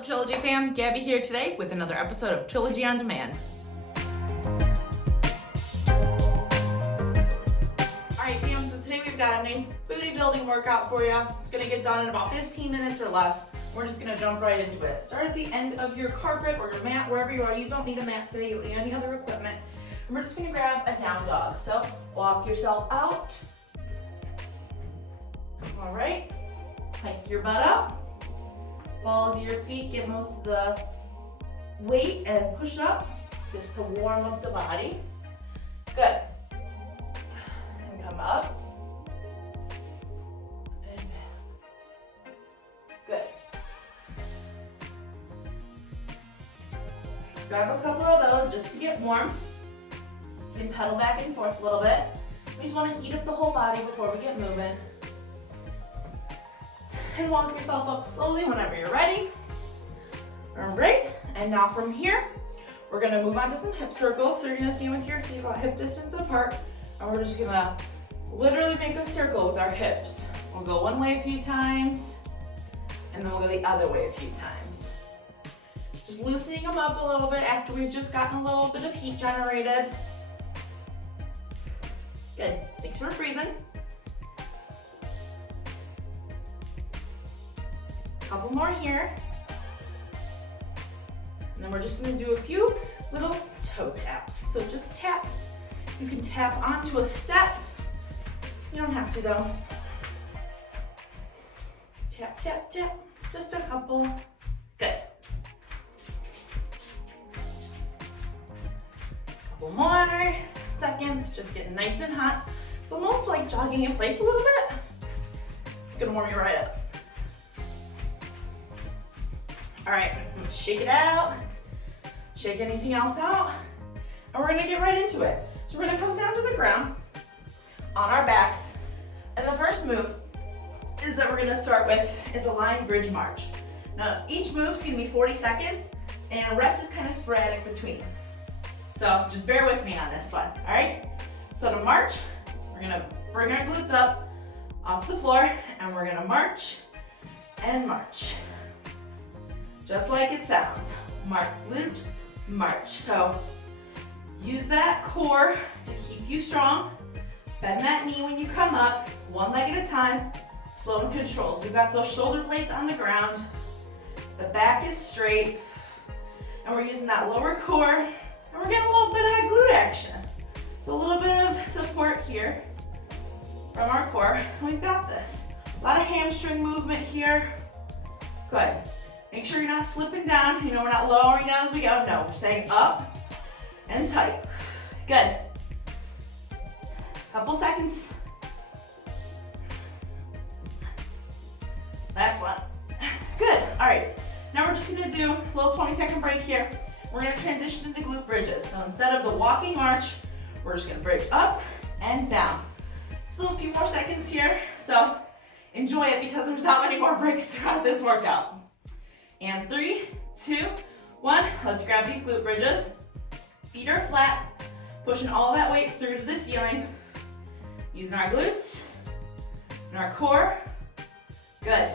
up, Trilogy fam? Gabby here today with another episode of Trilogy on Demand. Alright fam, so today we've got a nice booty building workout for you. It's going to get done in about 15 minutes or less. We're just going to jump right into it. Start at the end of your carpet or your mat, wherever you are. You don't need a mat today, you don't need any other equipment. And we're just going to grab a down dog. So walk yourself out. Alright, hike your butt up. Balls of your feet, get most of the weight and push up just to warm up the body. Good. And come up. And back. Good. Grab a couple of those just to get warm. You can pedal back and forth a little bit. We just want to heat up the whole body before we get moving. And walk yourself up slowly whenever you're ready. All right, and now from here, we're gonna move on to some hip circles. So you're gonna stand with your feet about hip distance apart, and we're just gonna literally make a circle with our hips. We'll go one way a few times, and then we'll go the other way a few times. Just loosening them up a little bit after we've just gotten a little bit of heat generated. Good, thanks for breathing. Couple more here. And then we're just gonna do a few little toe taps. So just tap. You can tap onto a step. You don't have to though. Tap, tap, tap. Just a couple. Good. Couple more seconds. Just getting nice and hot. It's almost like jogging in place a little bit. It's gonna warm you right up. All right, let's shake it out. Shake anything else out. And we're gonna get right into it. So we're gonna come down to the ground on our backs. And the first move is that we're gonna start with is a lying bridge march. Now, each move's gonna be 40 seconds and rest is kind of sporadic between. So just bear with me on this one, all right? So to march, we're gonna bring our glutes up off the floor and we're gonna march and march. Just like it sounds, march, glute, march. So use that core to keep you strong. Bend that knee when you come up, one leg at a time, slow and controlled. We've got those shoulder blades on the ground, the back is straight, and we're using that lower core, and we're getting a little bit of that glute action. So a little bit of support here from our core, and we've got this. A lot of hamstring movement here. Good. Make sure you're not slipping down. You know, we're not lowering down as we go. No, we're staying up and tight. Good. Couple seconds. Last one. Good. All right. Now we're just gonna do a little 20-second break here. We're gonna transition into glute bridges. So instead of the walking march, we're just gonna bridge up and down. Still a few more seconds here. So enjoy it because there's not many more breaks throughout this workout. And 3, 2, 1, let's grab these glute bridges. Feet are flat, pushing all that weight through to the ceiling. Using our glutes and our core. Good.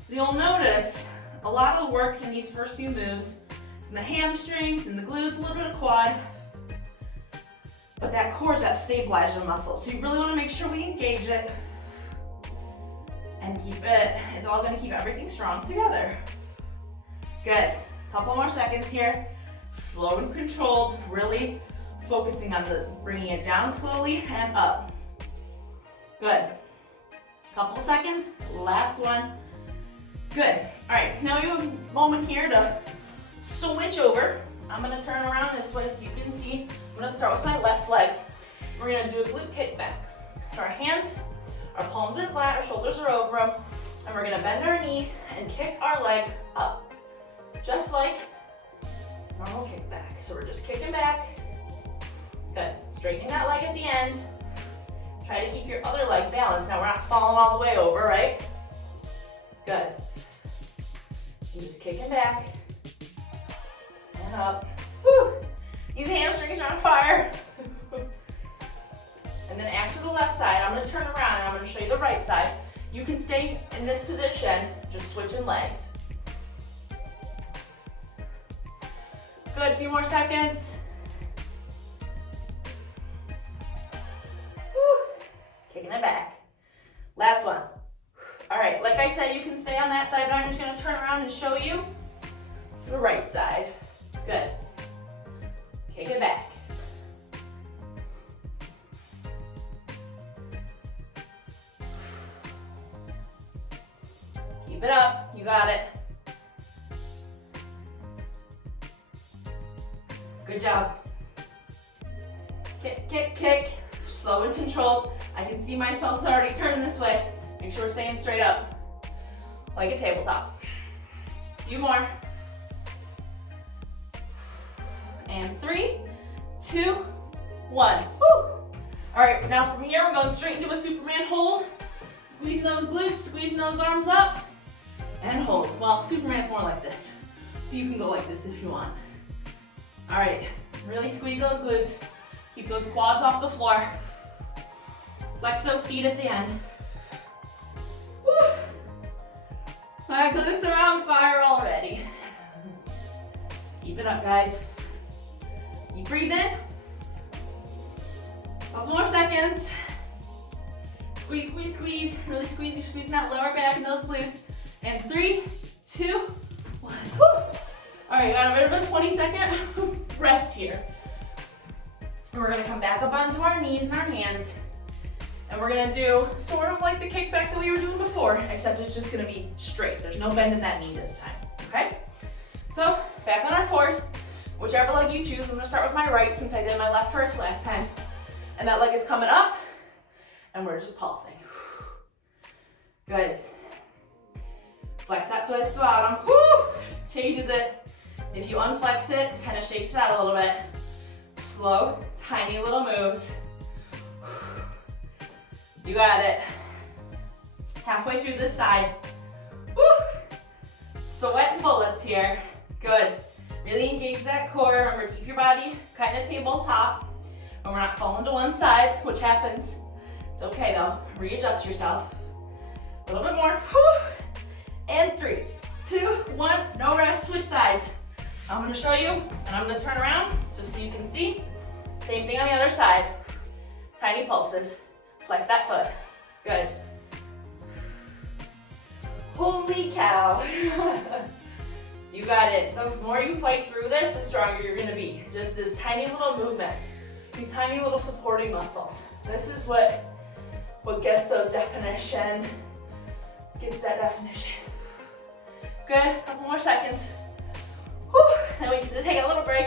So you'll notice a lot of the work in these first few moves is in the hamstrings and the glutes, a little bit of quad. But that core is that stabilizer muscle. So you really want to make sure we engage it. And keep it, it's all gonna keep everything strong together. Good, couple more seconds here. Slow and controlled, really focusing on bringing it down slowly and up. Good, couple seconds, last one. Good, all right, now we have a moment here to switch over. I'm gonna turn around this way so you can see. I'm gonna start with my left leg. We're gonna do a glute kickback. So our hands, our palms are flat, our shoulders are over them, and we're gonna bend our knee and kick our leg up, just like normal kickback. So we're just kicking back. Good, straightening that leg at the end. Try to keep your other leg balanced. Now we're not falling all the way over, right? Good. And just kicking back and up. Woo! These hamstrings are on fire. And then after the left side, I'm gonna turn around and I'm gonna show you the right side. You can stay in this position, just switching legs. Good, a few more seconds. Woo. Kicking it back. Last one. All right, like I said, you can stay on that side, but I'm just gonna turn around and show you the right side. Good. Kick it back. Keep it up, you got it. Good job. Kick, kick, kick. Slow and controlled. I can see myself already turning this way. Make sure we're staying straight up, like a tabletop. A few more. And 3, 2, 1. Woo! All right, now from here, we're going straight into a Superman hold. Squeezing those glutes, squeezing those arms up, and hold. Well, Superman's more like this. You can go like this if you want. All right, really squeeze those glutes. Keep those quads off the floor. Flex those feet at the end. Woo! My glutes are on fire already. Keep it up, guys. Keep breathing. Couple more seconds. Squeeze, squeeze, squeeze. Really squeeze. You're squeezing that lower back and those glutes. And 3, 2, 1. Woo! All right, got a bit of a 20-second rest here. And we're gonna come back up onto our knees and our hands. And we're gonna do sort of like the kickback that we were doing before, except it's just gonna be straight. There's no bend in that knee this time, okay? So, back on our fours, whichever leg you choose. I'm gonna start with my right since I did my left first last time. And that leg is coming up, and we're just pulsing. Good. Flex that foot at the bottom. Woo! Changes it. If you unflex it, kind of shakes it out a little bit. Slow, tiny little moves. You got it. Halfway through this side. Woo! Sweating bullets here. Good. Really engage that core. Remember, keep your body kind of tabletop. And we're not falling to one side, which happens. It's okay though. Readjust yourself. A little bit more. Woo! And 3, 2, 1. No rest. Switch sides. I'm going to show you, and I'm going to turn around just so you can see. Same thing on the other side. Tiny pulses. Flex that foot. Good. Holy cow. You got it. The more you fight through this, the stronger you're going to be. Just this tiny little movement. These tiny little supporting muscles. This is what gets those definition. Gets that definition. Good. Couple more seconds. Whew. Then we can take a little break.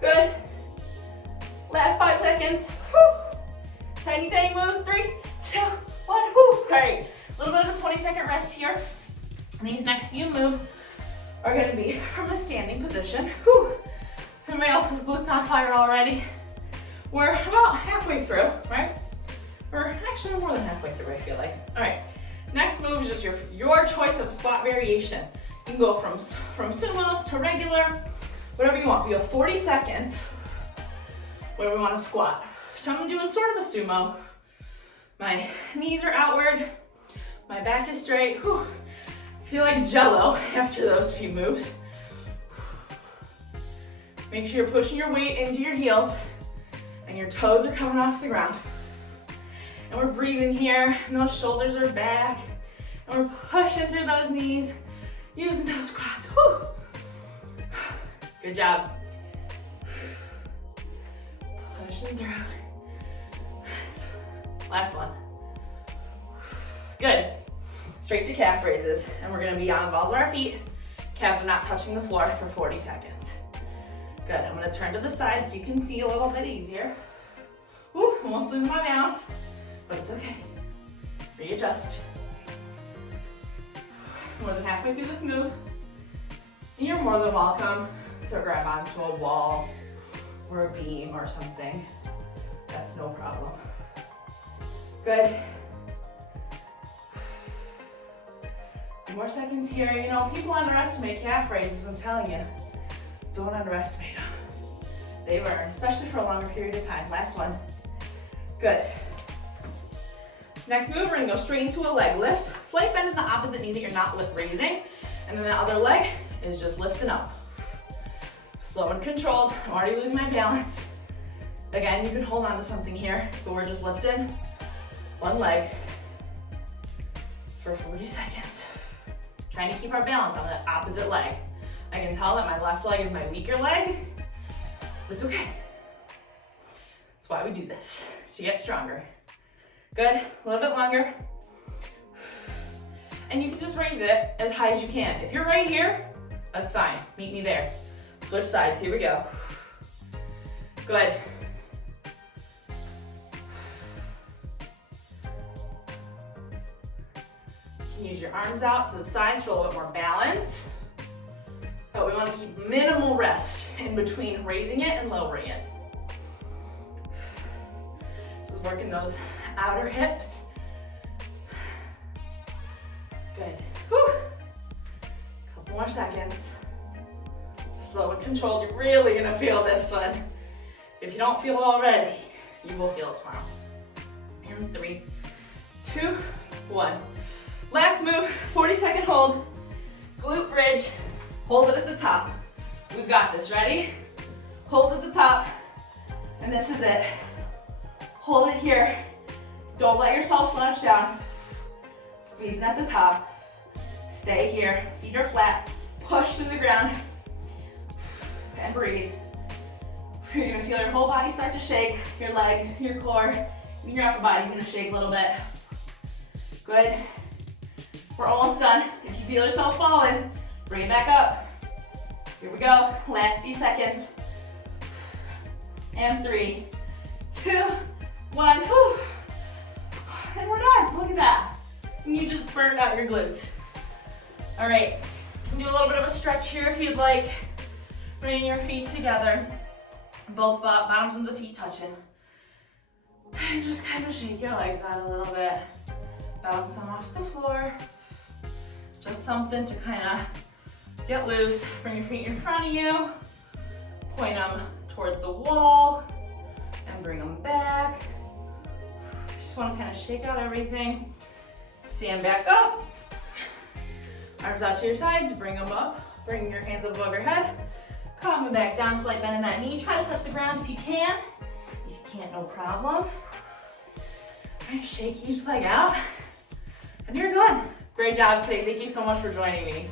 Good. Last 5 seconds. Whew. Tiny, tiny moves. 3, 2, 1. Whew. All right. A little bit of a 20-second rest here. And these next few moves are going to be from a standing position. Whew. Everybody else's glutes on fire already. We're about halfway through, right? Or actually more than halfway through, I feel like. All right. Next move is just your choice of squat variation. You can go from sumos to regular, whatever you want. We have 40 seconds where we want to squat. So I'm doing sort of a sumo. My knees are outward, my back is straight. Whew. I feel like jello after those few moves. Make sure you're pushing your weight into your heels and your toes are coming off the ground. And we're breathing here, and those shoulders are back, and we're pushing through those knees, using those quads. Whew. Good job. Pushing through. Last one. Good. Straight to calf raises, and we're gonna be on the balls of our feet. Calves are not touching the floor for 40 seconds. Good, I'm gonna turn to the side so you can see a little bit easier. Whew, almost losing my balance. But it's okay. Readjust. More than halfway through this move, and you're more than welcome to grab onto a wall or a beam or something. That's no problem. Good. Few more seconds here. You know, people underestimate calf raises, I'm telling you. Don't underestimate them. They burn, especially for a longer period of time. Last one. Good. Next move, we're gonna go straight into a leg lift. Slight bend in the opposite knee that you're not raising. And then the other leg is just lifting up. Slow and controlled. I'm already losing my balance. Again, you can hold on to something here, but we're just lifting one leg for 40 seconds. Trying to keep our balance on the opposite leg. I can tell that my left leg is my weaker leg, but it's okay. That's why we do this, to get stronger. Good, a little bit longer. And you can just raise it as high as you can. If you're right here, that's fine. Meet me there. Switch sides, here we go. Good. You can use your arms out to the sides for a little bit more balance. But we want to keep minimal rest in between raising it and lowering it. This is working those outer hips. Good. Whew. Couple more seconds. Slow and controlled. You're really gonna feel this one. If you don't feel it already, you will feel it tomorrow. In 3, 2, 1. Last move, 40-second hold. Glute bridge. Hold it at the top. We've got this. Ready? Hold at the top. And this is it. Hold it here. Don't let yourself slouch down. Squeezing at the top. Stay here. Feet are flat. Push through the ground. And breathe. You're gonna feel your whole body start to shake. Your legs, your core, and your upper body's gonna shake a little bit. Good. We're almost done. If you feel yourself falling, bring it back up. Here we go. Last few seconds. And 3, 2, 1. Whew. And we're done. Look at that. And you just burned out your glutes. All right. You can do a little bit of a stretch here if you'd like. Bringing your feet together. Both bottoms of the feet touching. And just kind of shake your legs out a little bit. Bounce them off the floor. Just something to kind of get loose. Bring your feet in front of you. Point them towards the wall. And bring them back. Just want to kind of shake out everything. Stand back up. Arms out to your sides. Bring them up. Bring your hands up above your head. Coming back down, slight bend in that knee. Try to touch the ground if you can. If you can't, no problem. All right, shake each leg out. And you're done. Great job today. Thank you so much for joining me.